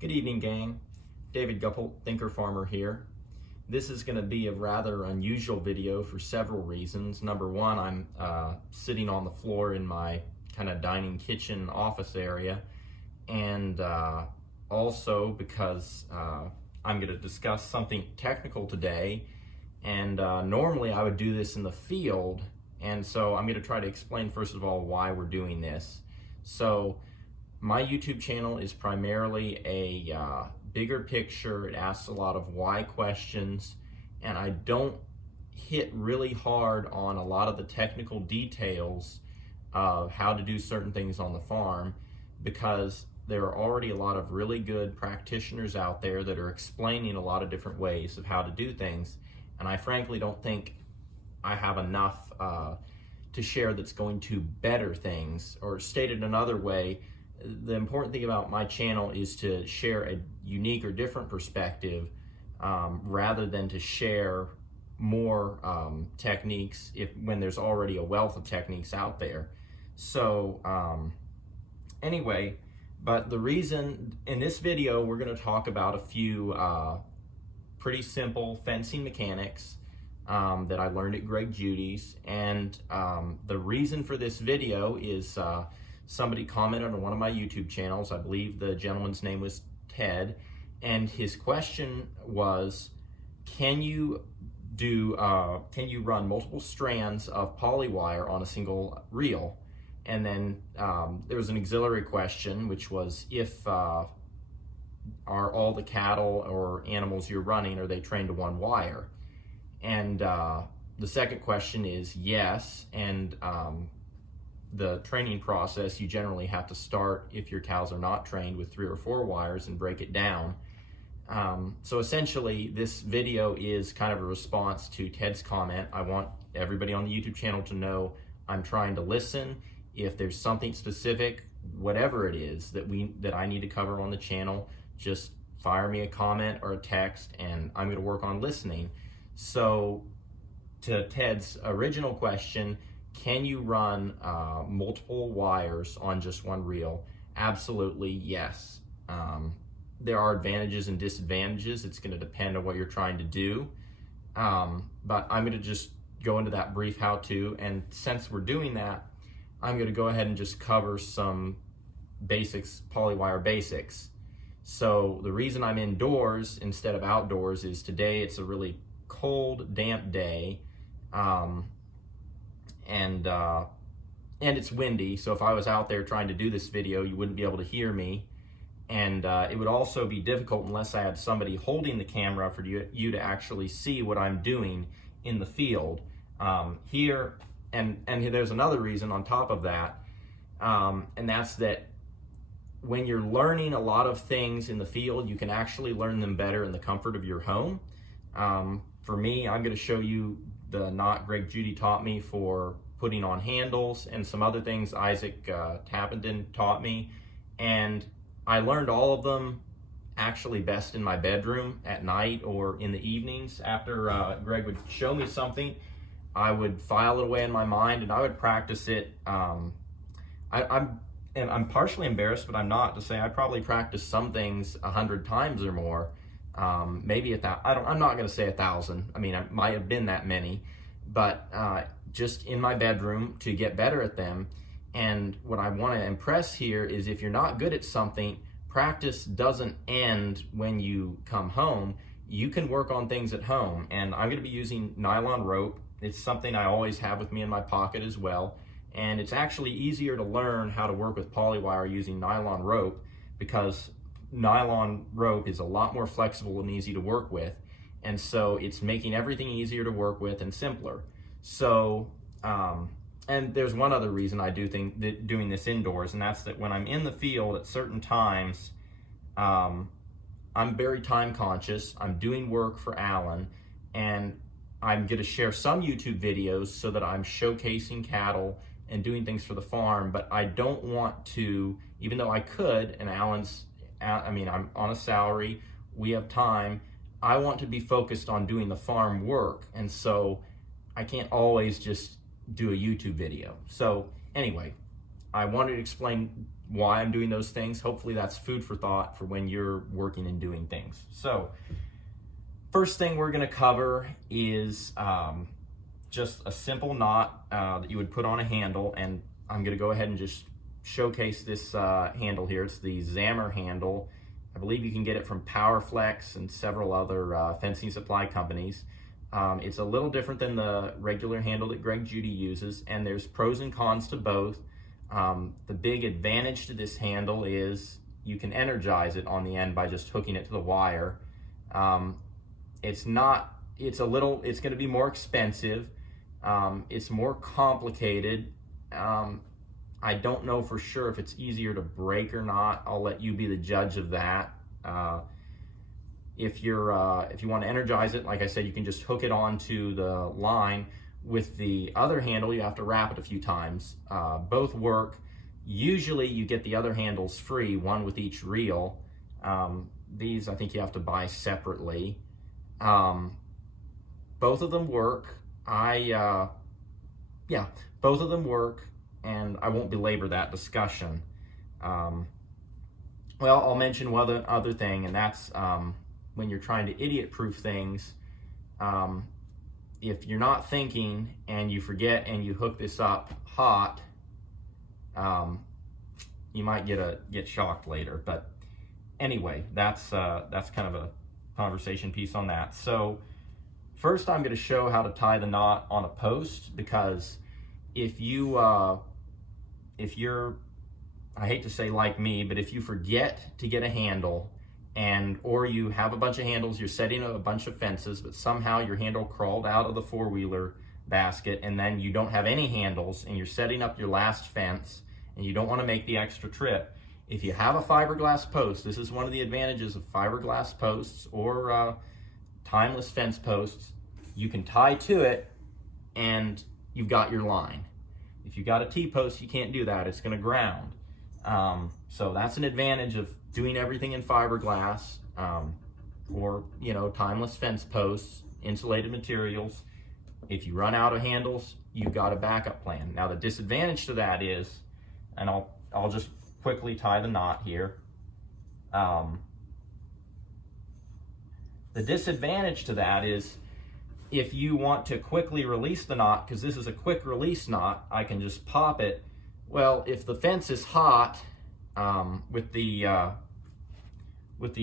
Good evening, gang. David Gupple, Thinker Farmer here. This is going to be a rather unusual video for several reasons. Number one, I'm sitting on the floor in my kind of dining kitchen office area, and also because I'm going to discuss something technical today, and normally I would do this in the field, and so I'm going to try to explain first of all why we're doing this. So my YouTube channel is primarily a bigger picture. It asks a lot of why questions, and I don't hit really hard on a lot of the technical details of how to do certain things on the farm, because there are already a lot of really good practitioners out there that are explaining a lot of different ways of how to do things, and I frankly don't think I have enough to share that's going to better things. Or stated another way, the important thing about my channel is to share a unique or different perspective rather than to share more techniques when there's already a wealth of techniques out there. So anyway, but the reason in this video we're going to talk about a few pretty simple fencing mechanics that I learned at Greg Judy's, and the reason for this video is somebody commented on one of my YouTube channels. I believe the gentleman's name was Ted, and his question was, can you run multiple strands of polywire on a single reel? And then there was an auxiliary question, which was, if are all the cattle or animals you're running, are they trained to one wire? And the second question is yes, and the training process, you generally have to start, if your cows are not trained, with 3 or 4 wires and break it down. So essentially this video is kind of a response to Ted's comment. I want everybody on the YouTube channel to know I'm trying to listen. If there's something specific, whatever it is that I need to cover on the channel, just fire me a comment or a text, and I'm going to work on listening. So to Ted's original question, can you run multiple wires on just one reel? Absolutely, yes. There are advantages and disadvantages. It's going to depend on what you're trying to do. But I'm going to just go into that brief how-to, and since we're doing that, I'm going to go ahead and just cover some basics, polywire basics. So the reason I'm indoors instead of outdoors is today it's a really cold, damp day. And it's windy, so if I was out there trying to do this video, you wouldn't be able to hear me, and it would also be difficult unless I had somebody holding the camera for you to actually see what I'm doing in the field here. And there's another reason on top of that, and that's that when you're learning a lot of things in the field, you can actually learn them better in the comfort of your home. For me, I'm going to show you the knot Greg Judy taught me for putting on handles, and some other things Isaac Tappenden taught me, and I learned all of them actually best in my bedroom at night or in the evenings. After Greg would show me something, I would file it away in my mind and I would practice it. I'm partially embarrassed, but I'm not, to say I probably practiced some things 100 times or more. Maybe I'm not going to say 1,000. I mean, it might have been that many, but just in my bedroom to get better at them. And what I want to impress here is, if you're not good at something, practice doesn't end when you come home. You can work on things at home, and I'm going to be using nylon rope. It's something I always have with me in my pocket as well, and it's actually easier to learn how to work with polywire using nylon rope, because nylon rope is a lot more flexible and easy to work with, and so it's making everything easier to work with and simpler. So and there's one other reason I do think that doing this indoors, and that's that when I'm in the field at certain times, I'm very time conscious. I'm doing work for Alan, and I'm going to share some YouTube videos so that I'm showcasing cattle and doing things for the farm, but I don't want to, even though I could, and I'm on a salary, we have time, I want to be focused on doing the farm work, and so I can't always just do a YouTube video. So anyway, I wanted to explain why I'm doing those things. Hopefully that's food for thought for when you're working and doing things. So first thing we're going to cover is just a simple knot that you would put on a handle, and I'm going to go ahead and just showcase this handle here. It's the Zammer handle. I believe you can get it from Powerflex and several other fencing supply companies. It's a little different than the regular handle that Greg Judy uses, and there's pros and cons to both. The big advantage to this handle is you can energize it on the end by just hooking it to the wire. It's going to be more expensive. It's more complicated. I don't know for sure if it's easier to break or not. I'll let you be the judge of that. If you want to energize it, like I said, you can just hook it onto the line. With the other handle, you have to wrap it a few times. Both work. Usually you get the other handles free, one with each reel. These I think you have to buy separately. Both of them work. Both of them work, and I won't belabor that discussion. Well, I'll mention one other thing, and that's when you're trying to idiot-proof things. If you're not thinking and you forget and you hook this up hot, you might get shocked later. But anyway, that's kind of a conversation piece on that. So first I'm going to show how to tie the knot on a post, because if you're, I hate to say like me, but if you forget to get a handle, or you have a bunch of handles, you're setting up a bunch of fences, but somehow your handle crawled out of the four-wheeler basket, and then you don't have any handles, and you're setting up your last fence, and you don't want to make the extra trip. If you have a fiberglass post, this is one of the advantages of fiberglass posts or timeless fence posts. You can tie to it, and you've got your line. If you got a T-post, you can't do that. It's going to ground. So that's an advantage of doing everything in fiberglass, or timeless fence posts, insulated materials. If you run out of handles, you've got a backup plan. Now the disadvantage to that is, and I'll just quickly tie the knot here. The disadvantage to that is if you want to quickly release the knot, because this is a quick release knot, I can just pop it. Well, if the fence is hot, with the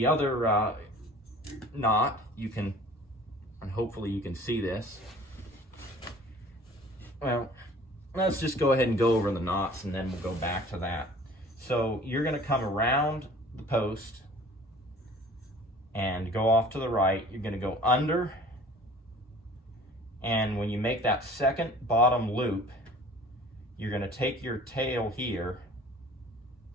other knot, you can, and hopefully you can see this. Well, let's just go ahead and go over the knots, and then we'll go back to that. So you're going to come around the post and go off to the right. You're going to go under, and when you make that second bottom loop, you're going to take your tail here.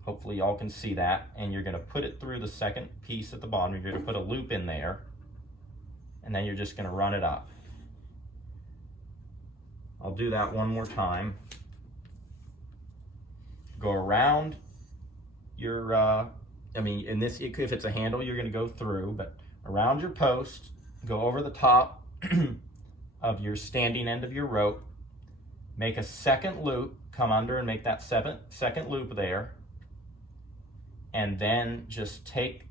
Hopefully y'all can see that, and you're going to put it through the second piece at the bottom. You're going to put a loop in there, and then you're just going to run it up. I'll do that one more time. Go around your, in this, if it's a handle, you're going to go through, but around your post, go over the top of your standing end of your rope, make a second loop, come under and make that second loop there, and then just take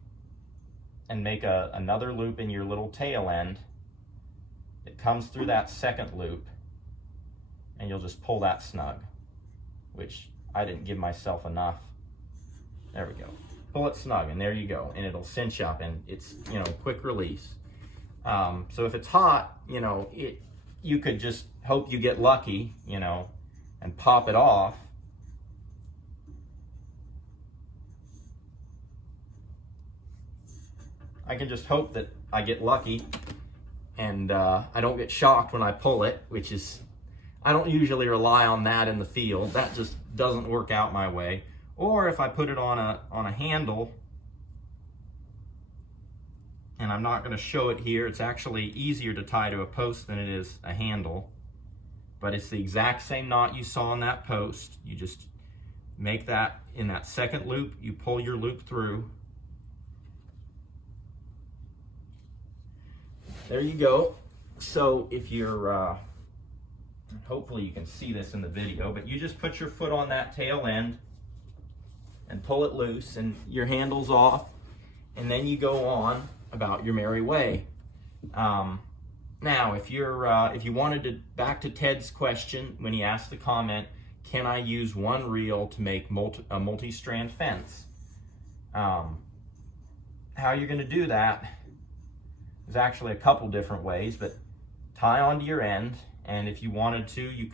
and make another loop in your little tail end. It comes through that second loop, and you'll just pull that snug, which I didn't give myself enough. There we go. Pull it snug, and there you go, and it'll cinch up, and it's, quick release. So if it's hot, you could just hope you get lucky, and pop it off. I can just hope that I get lucky and I don't get shocked when I pull it, which is, I don't usually rely on that in the field. That just doesn't work out my way. Or if I put it on a handle, and I'm not going to show it here, it's actually easier to tie to a post than it is a handle, but it's the exact same knot you saw on that post. You just make that in that second loop, you pull your loop through. There you go. So if you're Hopefully you can see this in the video, but you just put your foot on that tail end and pull it loose and your handle's off, and then you go on about your merry way. Now, if you wanted to, back to Ted's question when he asked the comment, can I use one reel to make a multi-strand fence? How you're going to do that, there's actually a couple different ways, but tie onto your end, and if you wanted to, you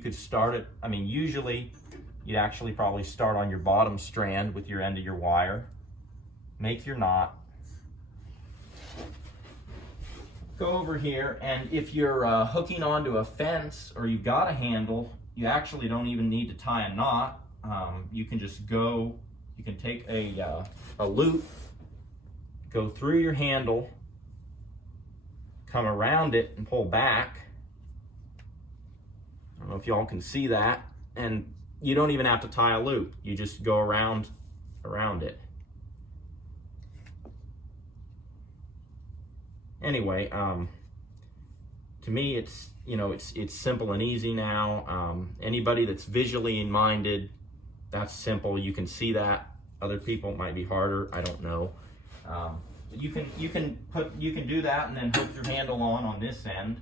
could start it. I mean, usually you'd actually probably start on your bottom strand with your end of your wire. Make your knot. Go over here, and if you're hooking onto a fence or you've got a handle, you actually don't even need to tie a knot. You can just go, you can take a loop, go through your handle, come around it and pull back. I don't know if y'all can see that. And you don't even have to tie a loop. You just go around it. Anyway, to me, it's, you know, it's simple and easy now. Anybody that's visually minded, that's simple. You can see that. Other people, it might be harder. I don't know. You can do that and then hook your handle on this end.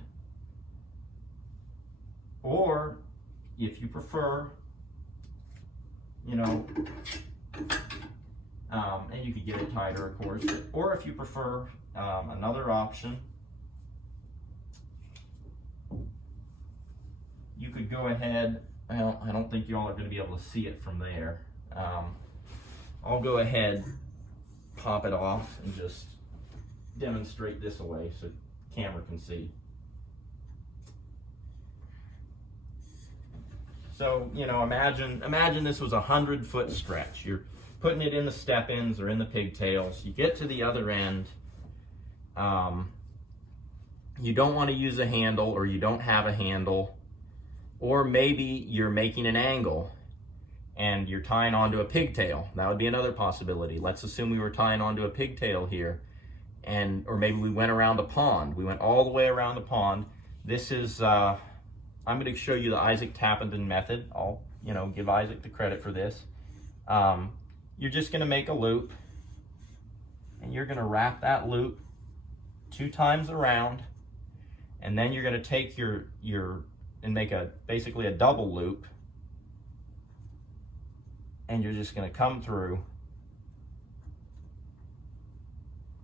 Or if you prefer, you know, and you could get it tighter, of course. Or if you prefer another option, you could go ahead. Well, I don't think y'all are going to be able to see it from there. I'll go ahead, pop it off, and just demonstrate this away so the camera can see. So, you know, imagine this was a 100-foot stretch. You're putting it in the step-ins or in the pigtails. You get to the other end. You don't want to use a handle, or you don't have a handle, or maybe you're making an angle and you're tying onto a pigtail. That would be another possibility. Let's assume we were tying onto a pigtail here, or maybe we went around a pond. We went all the way around the pond. This is, I'm going to show you the Isaac Tappenden method. I'll, you know, give Isaac the credit for this. You're just going to make a loop, and you're going to wrap that loop 2 times around, and then you're going to take and make basically a double loop, and you're just going to come through,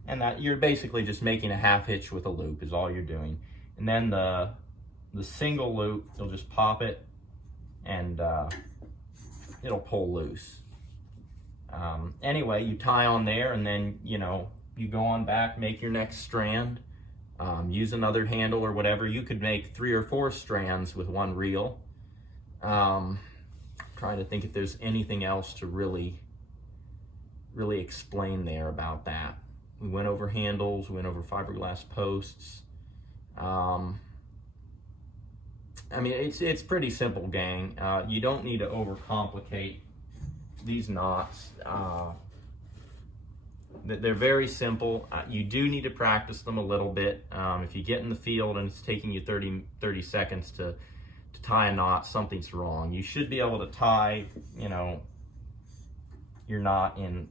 and that you're basically just making a half hitch with a loop is all you're doing. And then the single loop, you'll just pop it and it'll pull loose. Anyway, you tie on there, and then, you know, you go on back, make your next strand, use another handle or whatever. You could make 3 or 4 strands with one reel. Trying to think if there's anything else to really explain there about that. We went over handles, we went over fiberglass posts. I mean, it's pretty simple, gang. You don't need to overcomplicate these knots. They're very simple. You do need to practice them a little bit. If you get in the field and it's taking you 30 seconds to tie a knot, something's wrong. You should be able to tie, you know, your knot in,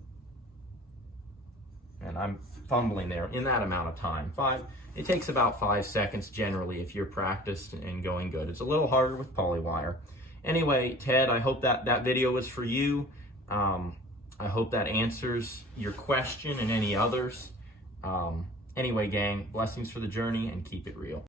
and I'm fumbling there, in that amount of time. It takes about 5 seconds generally if you're practiced and going good. It's a little harder with Polywire. Anyway, Ted, I hope that video was for you. I hope that answers your question and any others. Anyway, gang, blessings for the journey, and keep it real.